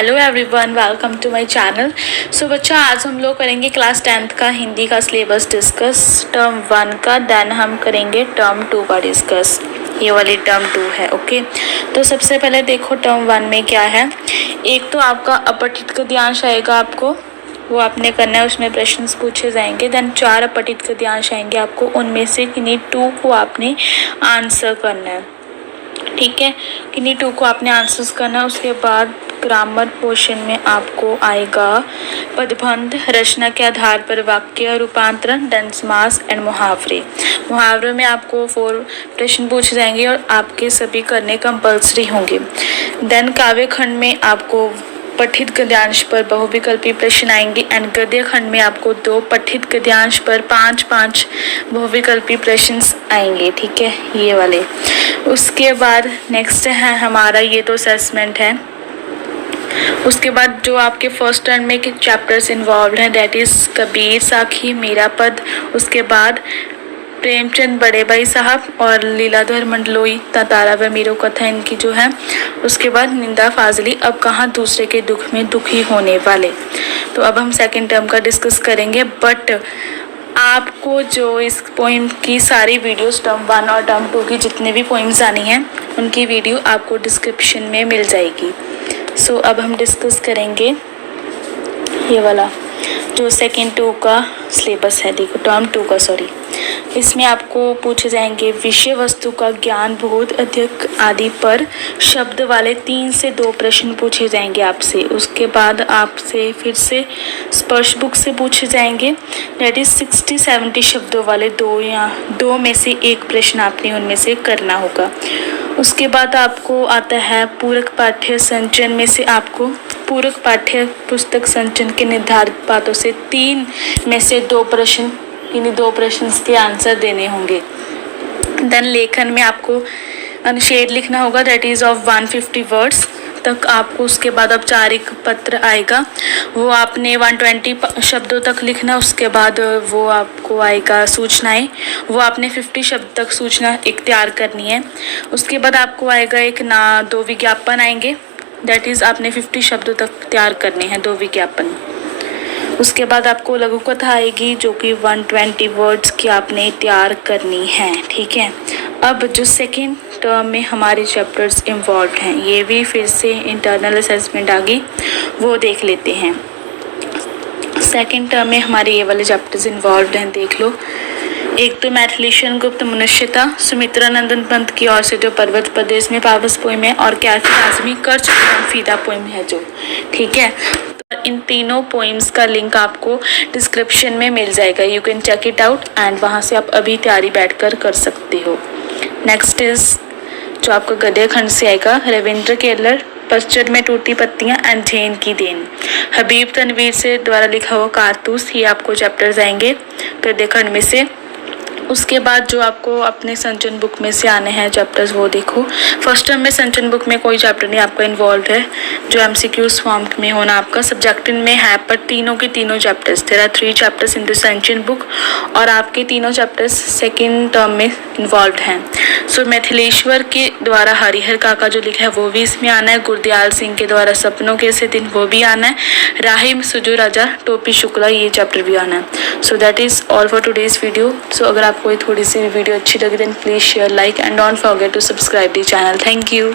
Hello everyone, welcome to my channel. So बच्चा, आज हम लोग करेंगे क्लास 10th का हिंदी का सिलेबस डिस्कस, टर्म 1 का, देन हम करेंगे टर्म 2 का डिस्कस। ये वाली टर्म 2 है। ओके, तो सबसे पहले देखो टर्म 1 में क्या है। एक तो आपका अपठित गद्यांश आएगा, आपको वो आपने करना है, उसमें प्रश्न पूछे जाएंगे। देन 4 अपठित गद्यांश आएंगे आपको, उनमें से किन्हीं 2 को आपने आंसर करना है। ठीक है, किन्हीं 2 को आपने आंसर्स करना है। उसके बाद ग्रामर पोर्शन में आपको आएगा पदबंध, रचना के आधार पर वाक्य रूपांतरण, देन समास एंड मुहावरे। मुहावरों में आपको 4 प्रश्न पूछे जाएंगे और आपके सभी करने कंपल्सरी होंगे। देन काव्य खंड में आपको पठित गद्यांश पर बहुविकल्पी प्रश्न आएंगे एंड गद्य खंड में आपको 2 पठित गद्यांश पर 5-5 बहुविकल्पी प्रश्न आएंगे। ठीक है, ये वाले। उसके बाद नेक्स्ट है हमारा, ये तो असेसमेंट है। उसके बाद जो आपके फर्स्ट टर्म में के चैप्टर्स इन्वॉल्व हैं, दैट इज कबीर साखी, मेरा पद। उसके बाद प्रेमचंद बड़े भाई साहब और लीलाधर मंडलोई, तारा व मीरो कथा इनकी जो है। उसके बाद निंदा फाजली, अब कहाँ दूसरे के दुख में दुखी होने वाले। तो अब हम सेकंड टर्म का डिस्कस करेंगे, बट आपको जो इस पोइम की सारी वीडियोस टर्म 1 और टर्म 2 की जितने भी पोइम्स आनी हैं, उनकी वीडियो आपको डिस्क्रिप्शन में मिल जाएगी। सो अब हम डिस्कस करेंगे ये वाला जो सेकंड 2 का सिलेबस है। देखो टर्म 2 का, सॉरी, इसमें आपको पूछे जाएंगे विषय वस्तु का ज्ञान, बहुत अधिक आदि पर शब्द वाले 3 से 2 प्रश्न पूछे जाएंगे आपसे। उसके बाद आपसे फिर से स्पर्श बुक से पूछे जाएंगे, दैट इज 60-70 शब्दों वाले 2 या 2 में से 1 प्रश्न आपने उनमें से करना होगा। उसके बाद आपको आता है पूरक पाठ्य संचयन में से आपको पूरक पाठ्य पुस्तक संचयन के निर्धारित बातों से 3 में से 2 प्रश्न, इन्हीं 2 प्रश्न के आंसर देने होंगे। देन लेखन में आपको अनुच्छेद लिखना होगा, दैट इज ऑफ 150 वर्ड्स तक आपको। उसके बाद औपचारिक पत्र आएगा, वो आपने 120 शब्दों तक लिखना। उसके बाद वो आपको आएगा सूचनाएं, वो आपने 50 शब्द तक सूचना एक तैयार करनी है। उसके बाद आपको आएगा एक 2 विज्ञापन आएंगे, दैट इज़ आपने 50 शब्दों तक तैयार करने हैं 2 विज्ञापन। उसके बाद आपको लघु कथा आएगी जो कि 120 वर्ड्स की आपने तैयार करनी है। ठीक है, अब जो सेकेंड टर्म में हमारे चैप्टर्स इन्वॉल्व हैं, ये भी फिर से इंटरनल असेसमेंट आ गई, वो देख लेते हैं। सेकेंड टर्म में हमारे ये वाले चैप्टर्स इन्वॉल्व हैं, देख लो। एक तो मैथिलीशन गुप्त मनुष्यता, सुमित्रा नंदन पंत की ओर से जो पर्वत प्रदेश में पावस पोइम है, और कैफी आजमी कर्ज एवं फीदा पोइम है जो। ठीक है, तो इन तीनों पोइम्स का लिंक आपको डिस्क्रिप्शन में मिल जाएगा, you can check it out and वहाँ से आप अभी तैयारी बैठकर कर सकते हो। नेक्स्ट इज जो आपका गद्य खंड से आएगा, रविंद्र केलर, पतझड़ में टूटी पत्तियां एंड जैन की देन, हबीब तनवीर से द्वारा लिखा हुआ कारतूस, ये आपको चैप्टर्स आएंगे गद्य खंड में से। उसके बाद जो आपको अपने संचयन बुक में से आने हैं चैप्टर्स, वो देखो। फर्स्ट टर्म में संचयन बुक में कोई चैप्टर नहीं आपका इन्वॉल्व है, जो MCQs फॉर्म में होना आपका सब्जेक्ट में है, पर तीनों के तीनों chapters, there are 3 chapters in the Sanchayan book, और आपके तीनों चैप्टर्स सेकेंड टर्म में इन्वॉल्व हैं। सो मिथिलेश्वर के द्वारा हरिहर काका जो लिखा है वो भी इसमें आना है, गुरदयाल सिंह के द्वारा सपनों के से दिन वो भी आना है, राहिम सुजू राजा टोपी शुक्ला, ये चैप्टर भी आना है। So that is all for today's video. So अगर आपको थोड़ी सी वीडियो अच्छी लगी then please share, like and don't forget to subscribe the channel. Thank you.